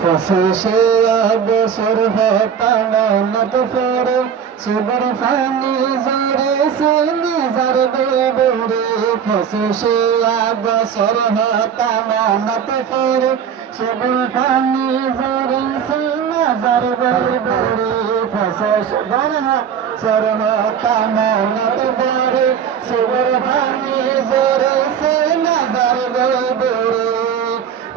ফসে বছর হতানত ফরে সুবর ফানি জরে সে নিজার বেবরে ফসে বছর হতানত ফরে সুবর ফানি জরে সে নিজার বেবরে ফসে সর হতানত ফরে সুবর ফানি জরে সে নিজার বেবরে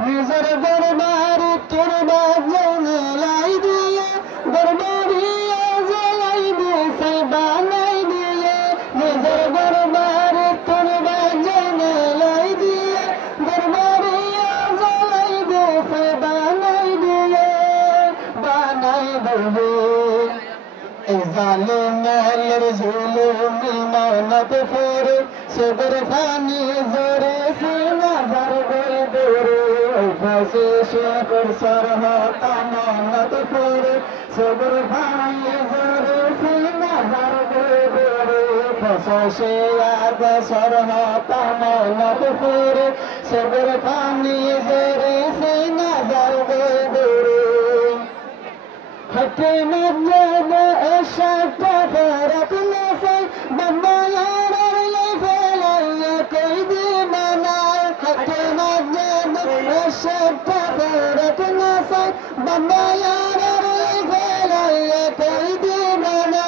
নিজের দরবার তোর বাজনে লাই দিয়ে দরবারিয়া জ্বালাই দিয়ে সে বানাই দিয়ে নিজের দরবার তোর বাজনে লাই দিয়ে দরবারিয়া জ্বালাই দিয়ে সে বানাই দিয়ে এই জালিমের জুলুমি মানত ফেরে সবর ফানি জরে সে নাজার বেদরে ফসে শেখর সরহতা মানত ফেরে সবর ফানি জরে সে নাজার বেদরে ফসে আগ সরহতা মানত ফেরে সবর ফানি জরে সে নাজার বেদরে হতে মজদ এশাটা ফরক নসাই বাবায়ার লেফেলা কই দিবানা হতে মজদ এশাটা ফরক নসাই বাবায়ার লেফেলা কই দিবানা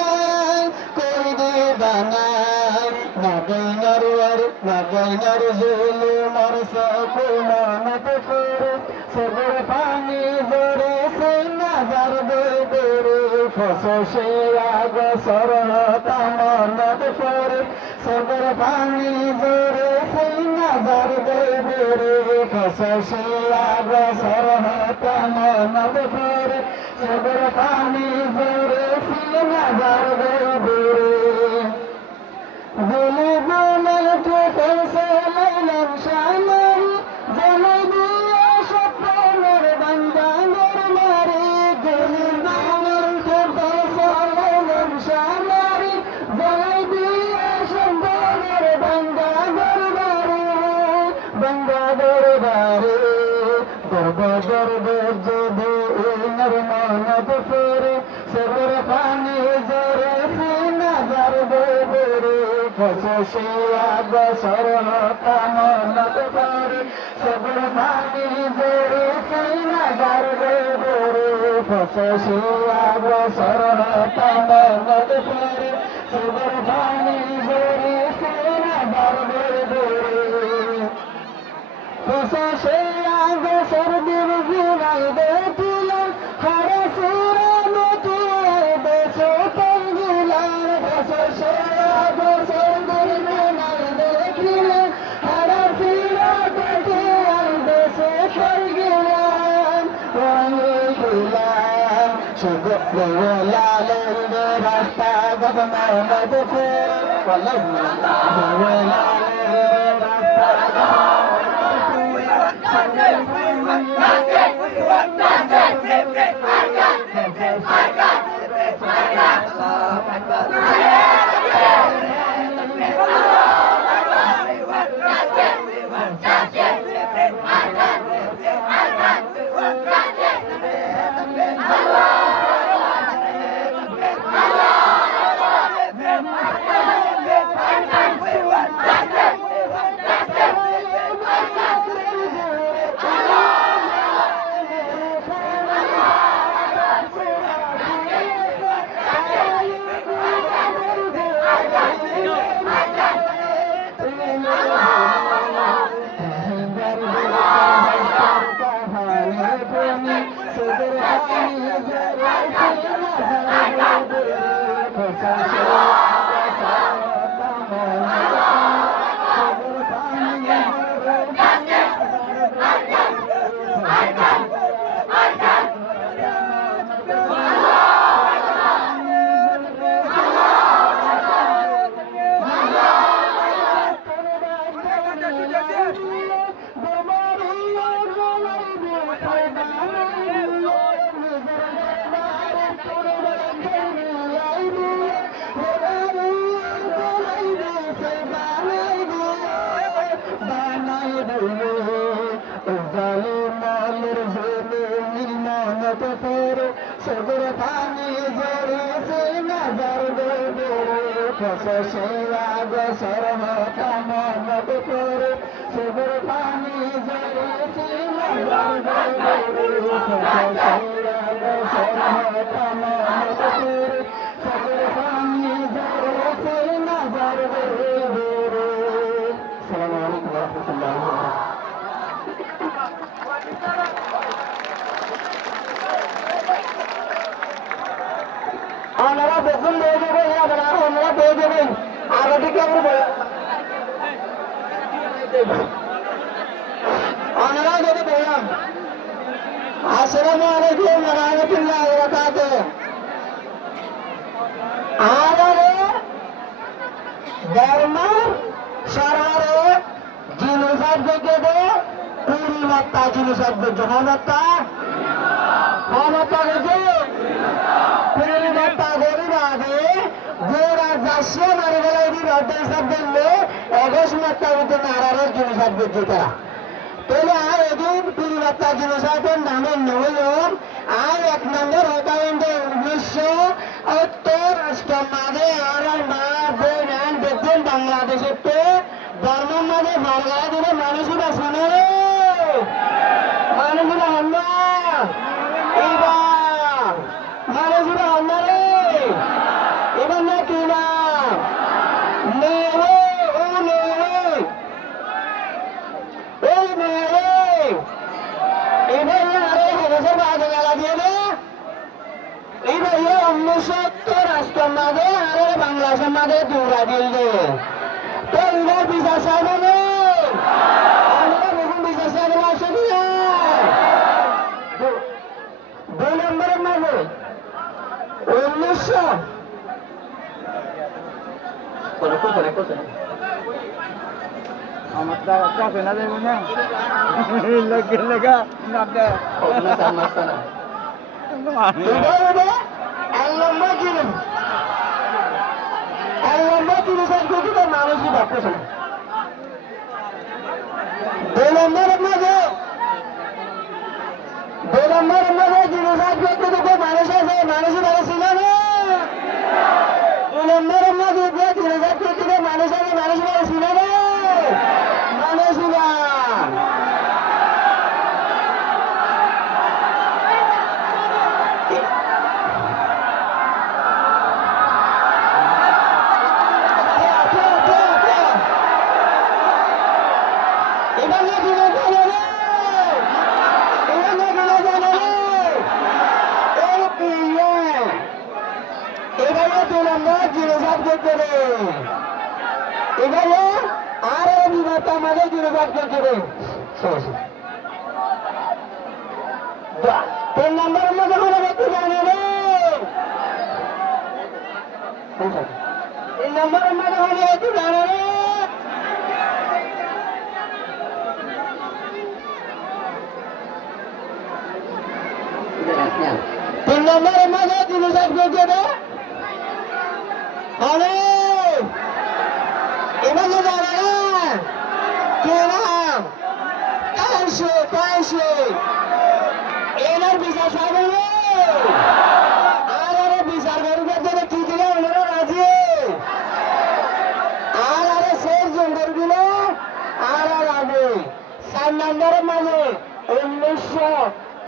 নাগাইনার জুলুমার সকুমানত করে সবর পানি জরে সে নাজার বেদরে ফসে আগ সরহতা মানত করে সবর পানি জরে সে নাজার বেদরে ফসে আগ সরহতা মানত করে সবর পানি জরে সে নাজার বেদরে বলে বলে তো ফসে লাইলাম শামারি জলে দিয়ে স্বপ্নের বান্দানের মারে বলে বলে তো ফসে লাইলাম শামারি জলে দিয়ে স্বপ্নের বান্দানের মারে বান্দাদের বারে গর্ব যদি নর মানত ফেরে সবর পানি জরে সে নাজার বেদরে ফসে আগ সরহতা মানত ফেরে সবর পানি জরে সে নাজার বেদরে ফসে আগ সরহতা মানত ফেরে সবর পানি জরে সে নাজার বেদরে ফসে আগ সরদির জিনাই দেখিলাম হারে সুরে মতো দেশে কঙ্গিলার ফসে আগ সরদির জিনাই দেখিলাম হারে সুরে দেখে দেশে কঙ্গিলাম ওইলাম শুভলালের রাস্তা গগনামত ফের শুভলালের রাস্তা মত করে সদর পানি জড়িয়েছে নজর দেবে ফসে আগসর হতাম মত করে সদর পানি জড়িয়েছে নজর দেবে ফসে আগসর হতাম মত করে সদর পানি জড়িয়েছে নজর দেবে। আসসালামু আলাইকুম ওয়া রাহমাতুল্লাহি ওয়া বারাকাতুহু। আপনারা বেতন দিয়ে দেবেন, আপনারা দিয়ে দেবেন, আর ওদিকে আপনারা যদি বললাম আসসালামু আলাইকুম ওয়া রাহমাতুল্লাহি ওয়া বারাকাতুহু। আমারে ধর্মের সরকারে জিনিসের দিকে দে পরিবর্তা জিনিসের দিকে ক্ষমতা দিকে পরিবর্তা গরিবাদে গোড়া যাচ্ছে মারি বেলায় দিন অর্ধেক সব বললে এগোশ মাত্রা মধ্যে নারারের জিনিসের দিকে তারা তাহলে আর এদিন পরিবর্তা জিনিসের নামের নবীন আর 1 নম্বর হতা 1970 রাষ্ট্র মাঝে আর মা বোন দেখবেন বাংলাদেশের তো ধর্মের মাঝে বাংলায় দিলে মানুষরা শুনে রে মানুষরা হন্য এইবার মানুষরা হন্য রে এবার না কি না মেয়ে ও মেয়ে ওই মেয়ে এবার আরে হেরেছে বাজে গেলা দিয়ে দে এইবার 1970 রাষ্ট্র মাঝে আরে বাংলাদেশের মাঝে দৌড়া দিল দে তো এবার বিচার সাহেব হবে বিচার সাহেব আসে দিয়ে 2 নম্বরের মাঝে 1900 আমার কাছে না দেবো না লেগা না দে মানুষই ভাবতেছে না 2 নম্বরের মাঝে জিনিস মানুষ আছে মানুষই ভালো ছিল না 2 নম্বরের মাঝে জিনিস মানুষ আছে মানুষ ভালো ছিল না মানুষই না এবারে আরো বিগত আমাদের জিনিস করবে 3 নম্বরের মধ্যে কোনো ব্যক্তি জানে রে 3 নম্বরের মধ্যে কোনো ব্যক্তি জানে রে 3 নম্বরের মধ্যে জিনিস করবে আরে এবার জানে না কে নাম কাইশে এনার বিচার সাহেব আর বিচার করবে ধরে কি দিলে ওনারা রাজি আর শেষ জন্ডর দিল আর আগে 4 নম্বরের মাঝে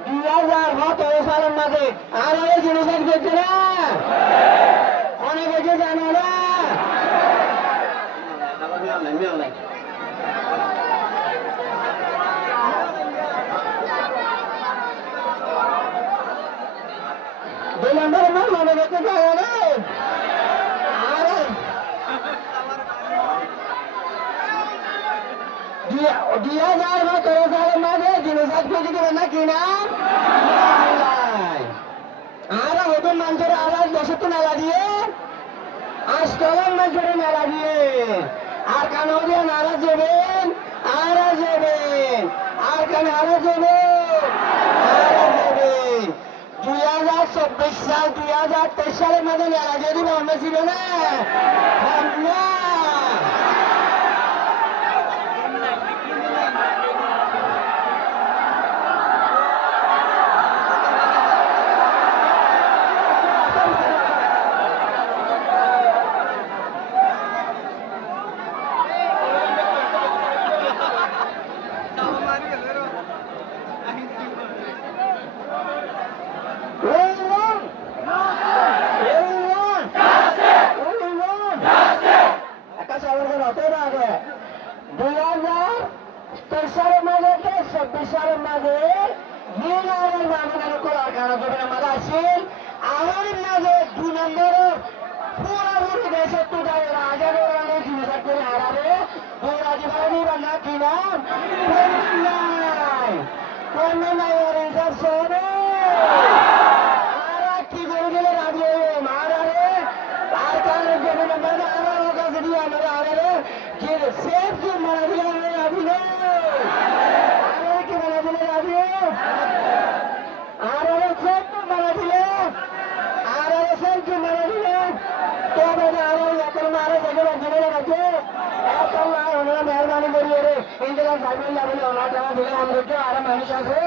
2017 সালের মাঝে আর জিনিস দেখছে না অনেক জানে না 2 নম্বরের মাঝে অনেক জানে না আর 2017 সালের মাঝে জিনিস নাকি না আর ওদের মানুষের আওয়াজ বসত মেলা দিয়ে আস্তলার মানুষের মেলা দিয়ে আর কান দিয়ে নারাজ যাবেন আর যাবেন আর কান আরো যাবেন আর যাবেন 2024 সাল 2023 সালের মধ্যে মেলা যদি বন্ধ ছিল না আমার বাবা করার কারণ হবে না মারা আসেন আমার মাঝে 2 নম্বর পুরোপুরি দেশের তো যায় রাজার রানে জিনিস করে হারাবে ওরা জীবনী বানা কিনাম কোন নাই ওর হিসাব শোনে আর কি করে গেলে রাজি হবে মারারে আর কারণ দেবে না মানে আমার কাছে দিয়ে আমরা হারারে যে সেফ যে মারা দিলে আমরা রাজি নেই আর কি মারা দিলে রাজি আর সেফ মারা দিলে আর সেফ মারা দিলে তবে আমার এখন মারা দেখে জীবনে রাখে এখন আমরা মেহরবানি করি রে ইন্দিরা সাহেব বলে ওনার টাকা দিলে আমরা আর মানুষ আছে